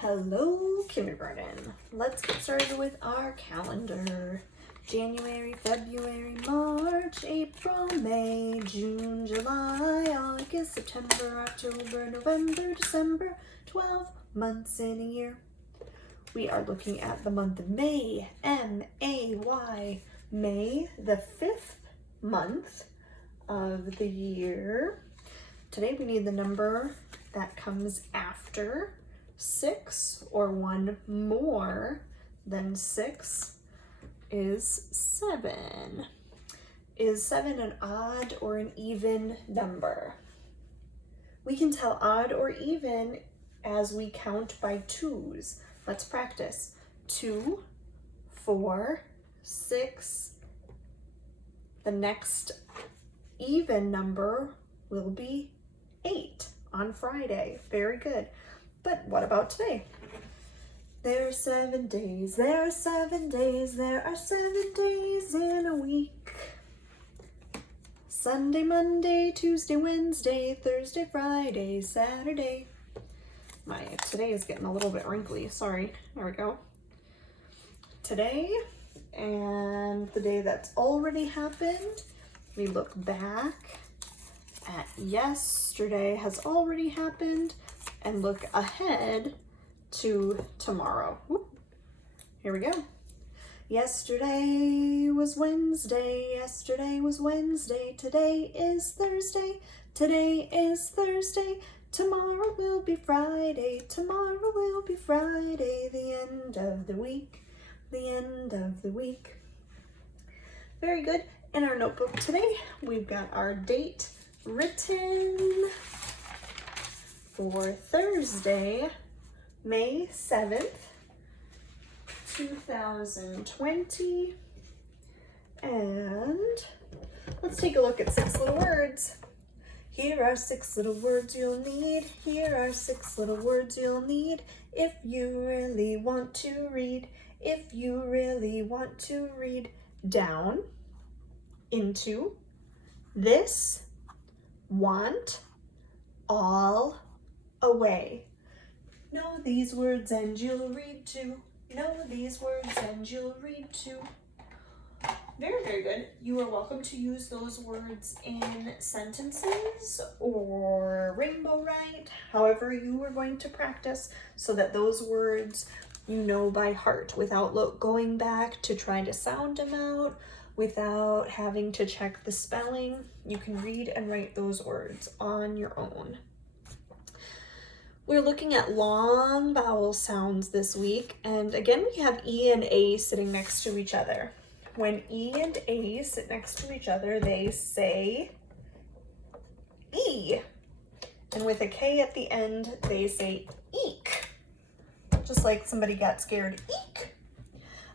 Hello, kindergarten. Let's get started with our calendar. January, February, March, April, May, June, July, August, September, October, November, December, 12 months in a year. We are looking at the month of May, M-A-Y, May, the 5th month of the year. Today we need the number that comes after 6 or one more than 6 is 7. Is 7 an odd or an even number? We can tell odd or even as we count by twos. Let's practice. 2, 4, 6. The next even number will be 8 on Friday. Very good. But what about today? There are 7 days, there are 7 days, there are 7 days in a week. Sunday, Monday, Tuesday, Wednesday, Thursday, Friday, Saturday. Today is getting a little bit wrinkly, sorry. There we go. Today and the day that's already happened, we look back at yesterday has already happened and look ahead to tomorrow. Whoop. Here we go. Yesterday was Wednesday, yesterday was Wednesday, today is Thursday, today is Thursday, tomorrow will be Friday, tomorrow will be Friday, the end of the week, the end of the week. Very good. In our notebook today, we've got our date written for Thursday, May 7th, 2020. And let's take a look at 6 little words. Here are 6 little words you'll need. Here are 6 little words you'll need if you really want to read. If you really want to read. Down, into, this, want, all, away. Know these words and you'll read too. Know these words and you'll read too. Very, very good. You are welcome to use those words in sentences or rainbow write, however you are going to practice, so that those words you know by heart without going back to try to sound them out, without having to check the spelling. You can read and write those words on your own. We're looking at long vowel sounds this week, and again we have E and A sitting next to each other. When E and A sit next to each other, they say E. And with a K at the end, they say eek. Just like somebody got scared, eek.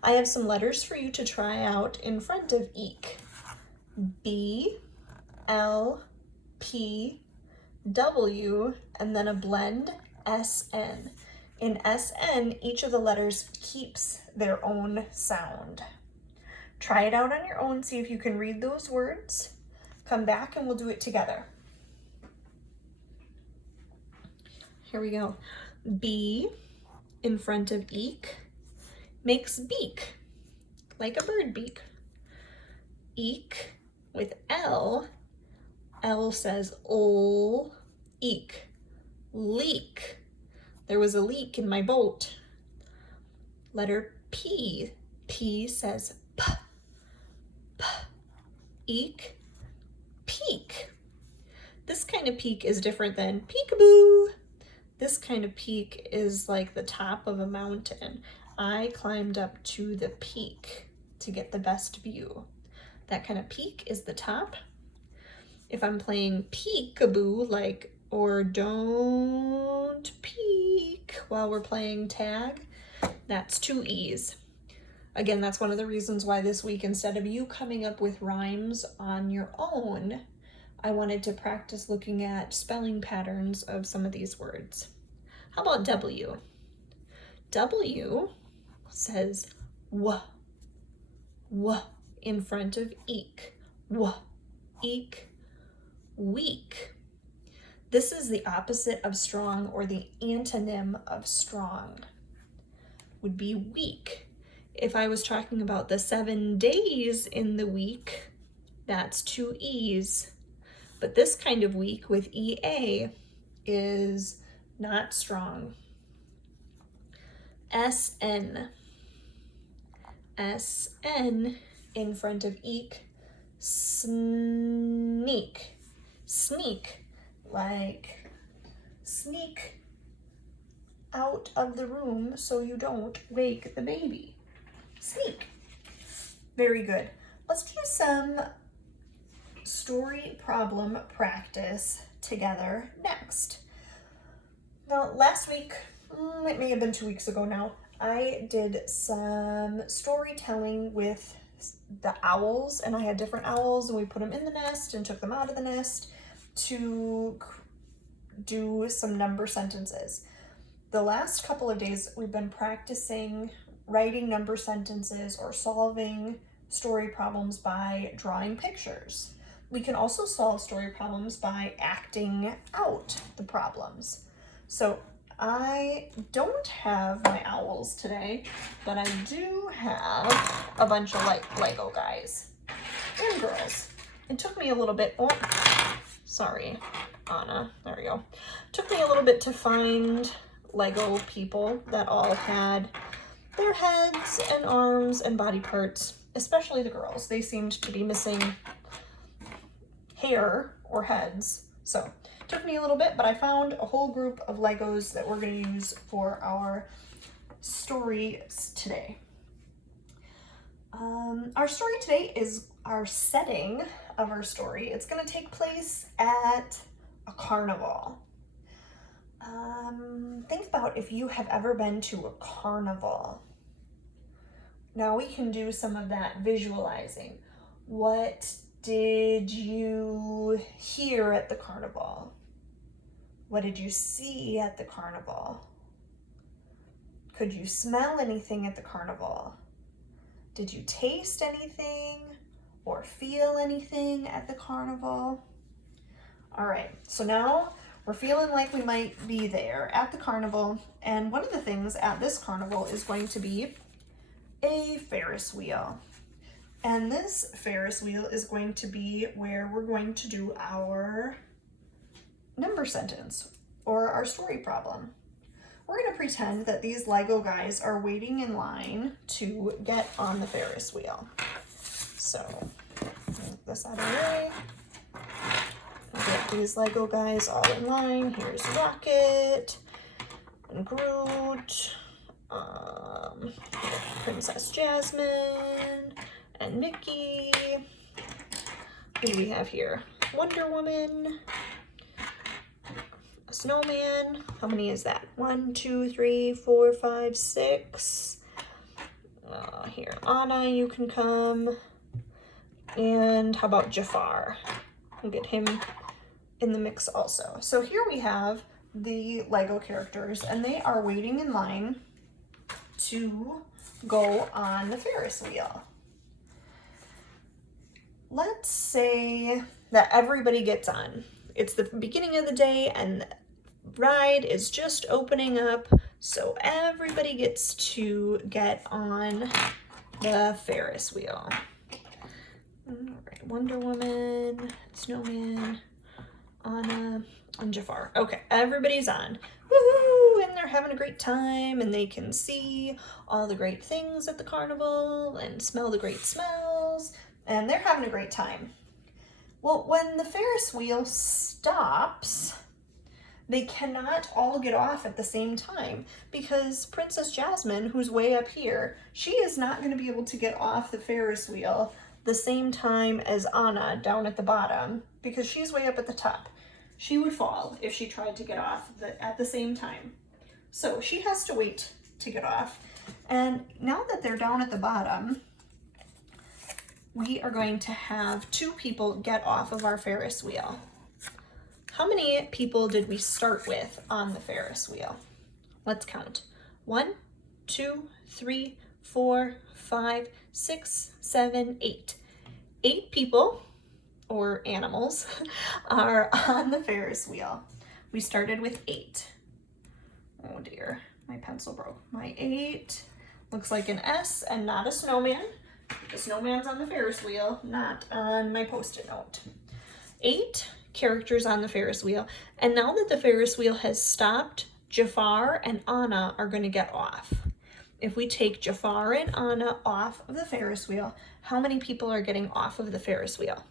I have some letters for you to try out in front of eek. B, L, P, W, and then a blend, SN. In SN, each of the letters keeps their own sound. Try it out on your own, see if you can read those words. Come back and we'll do it together. Here we go. B in front of eek makes beak, like a bird beak. Eek with L, L says ol, eek, leak. There was a leak in my boat. Letter P, P says p, p, eek, peak. This kind of peak is different than peekaboo. This kind of peak is like the top of a mountain. I climbed up to the peak to get the best view. That kind of peak is the top. If I'm playing peekaboo, like, or don't peek while we're playing tag, that's 2 E's. Again, that's one of the reasons why this week, instead of you coming up with rhymes on your own, I wanted to practice looking at spelling patterns of some of these words. How about W? W says w, in front of eek, w, eek, week. This is the opposite of strong, or the antonym of strong would be weak. If I was talking about the 7 days in the week, that's 2 E's. But this kind of weak with EA is not strong. SN. SN in front of eek. Sneak. Sneak. Like sneak out of the room so you don't wake the baby. Sneak. Very good. Let's do some story problem practice together next. Now, last week, it may have been 2 weeks ago now, I did some storytelling with the owls, and I had different owls, and we put them in the nest and took them out of the nest to do some number sentences. The last couple of days, we've been practicing writing number sentences or solving story problems by drawing pictures. We can also solve story problems by acting out the problems. So I don't have my owls today, but I do have a bunch of Lego guys and girls. It took me a little bit, sorry, Anna, there we go. Took me a little bit to find Lego people that all had their heads and arms and body parts, especially the girls. They seemed to be missing hair or heads. So it took me a little bit, but I found a whole group of Legos that we're going to use for our stories today. Our story today is our setting of our story. It's going to take place at a carnival. Think about if you have ever been to a carnival. Now we can do some of that visualizing. What did you hear at the carnival? What did you see at the carnival? Could you smell anything at the carnival? Did you taste anything or feel anything at the carnival? All right, so now we're feeling like we might be there at the carnival, and one of the things at this carnival is going to be a Ferris wheel. And this Ferris wheel is going to be where we're going to do our number sentence or our story problem. We're going to pretend that these Lego guys are waiting in line to get on the Ferris wheel. So, move this out of the way. Get these Lego guys all in line. Here's Rocket and Groot, Princess Jasmine, and Mickey. Who do we have here? Wonder Woman, a snowman. How many is that? 1, 2, 3, 4, 5, 6. Here, Anna, you can come. And how about Jafar? We'll get him in the mix also. So here we have the Lego characters, and they are waiting in line to go on the Ferris wheel. Let's say that everybody gets on. It's the beginning of the day and the ride is just opening up, so everybody gets to get on the Ferris wheel. All right, Wonder Woman, Snowman, Anna, and Jafar. Okay, everybody's on. Woohoo! And they're having a great time, and they can see all the great things at the carnival and smell the great smells, and they're having a great time. Well, when the Ferris wheel stops, they cannot all get off at the same time because Princess Jasmine, who's way up here, she is not going to be able to get off the Ferris wheel the same time as Anna down at the bottom because she's way up at the top. She would fall if she tried to get off at the same time. So she has to wait to get off. And now that they're down at the bottom, we are going to have 2 people get off of our Ferris wheel. How many people did we start with on the Ferris wheel? Let's count. 1, 2, 3, 4, 5, 6, 7, 8. 8 people, or animals, are on the Ferris wheel. We started with 8. Oh dear, my pencil broke. My 8 looks like an S and not a snowman. The snowman's on the Ferris wheel, not on my Post-it note. 8 characters on the Ferris wheel. And now that the Ferris wheel has stopped, Jafar and Anna are going to get off. If we take Jafar and Anna off of the Ferris wheel, how many people are getting off of the Ferris wheel?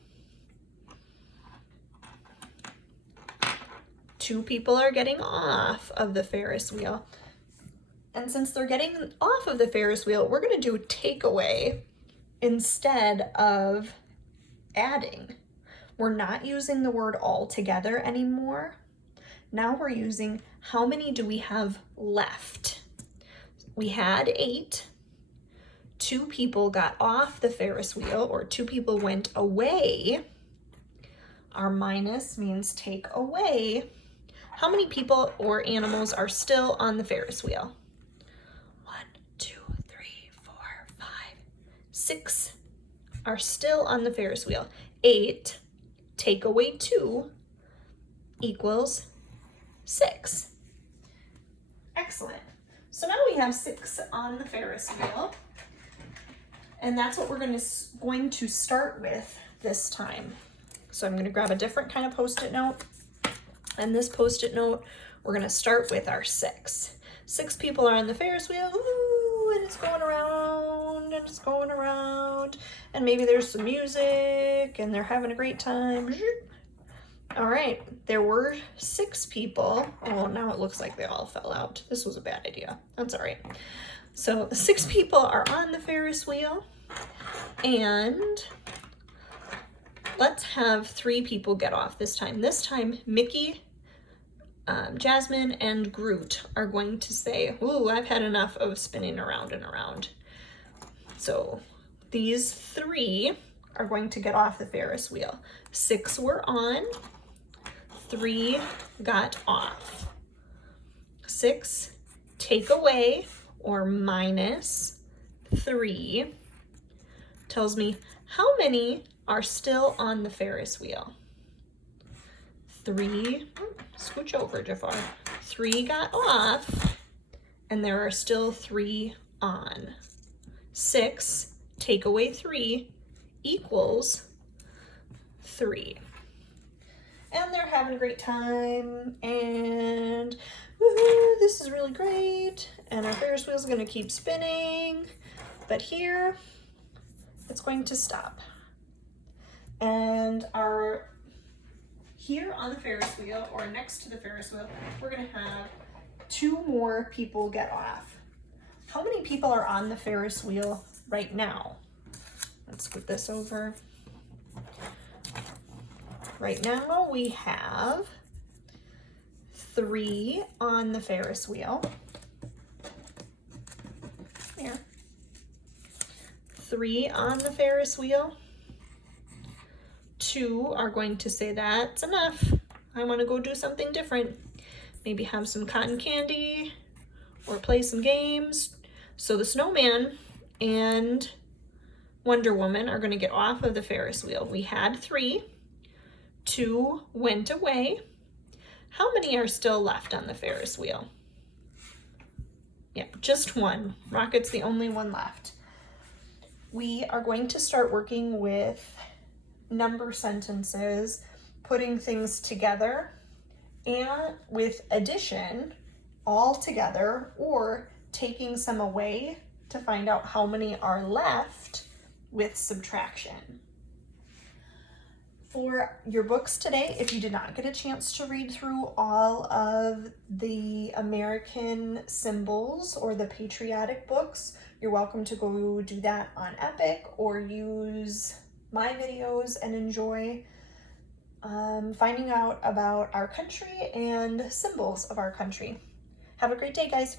2 people are getting off of the Ferris wheel. And since they're getting off of the Ferris wheel, we're going to do take away instead of adding. We're not using the word all together anymore. Now we're using how many do we have left? We had 8. 2 people got off the Ferris wheel, or 2 people went away. Our minus means take away. How many people or animals are still on the Ferris wheel? 1, 2, 3, 4, 5, 6 are still on the Ferris wheel. 8 take away 2 equals 6. Excellent. So now we have 6 on the Ferris wheel, and that's what we're going to start with this time. So I'm going to grab a different kind of Post-it note, and this Post-it note, we're going to start with our 6. 6 people are on the Ferris wheel, ooh, and it's going around, and it's going around, and maybe there's some music, and they're having a great time. All right, there were 6 people. Oh, now it looks like they all fell out. This was a bad idea. That's all right. So 6 people are on the Ferris wheel, and let's have 3 people get off this time. This time, Mickey, Jasmine, and Groot are going to say, ooh, I've had enough of spinning around and around. So these 3 are going to get off the Ferris wheel. 6 were on. 3 got off. 6 take away or minus 3 tells me how many are still on the Ferris wheel. 3, scooch over, Jafar. 3 got off, and there are still 3 on. 6 take away 3 equals 3. And they're having a great time, and woohoo, this is really great, and our Ferris wheel is going to keep spinning, but here it's going to stop. And here on the Ferris wheel, or next to the Ferris wheel, we're going to have 2 more people get off. How many people are on the Ferris wheel right now? Let's put this over. Right now we have 3 on the Ferris wheel. There. 3 on the Ferris wheel. 2 are going to say that's enough. I want to go do something different. Maybe have some cotton candy or play some games. So the snowman and Wonder Woman are going to get off of the Ferris wheel. We had 3. 2 went away. How many are still left on the Ferris wheel? Yeah, just 1. Rocket's the only one left. We are going to start working with number sentences, putting things together, and with addition all together, or taking some away to find out how many are left with subtraction. For your books today, if you did not get a chance to read through all of the American symbols or the patriotic books, you're welcome to go do that on Epic or use my videos and enjoy finding out about our country and symbols of our country. Have a great day, guys.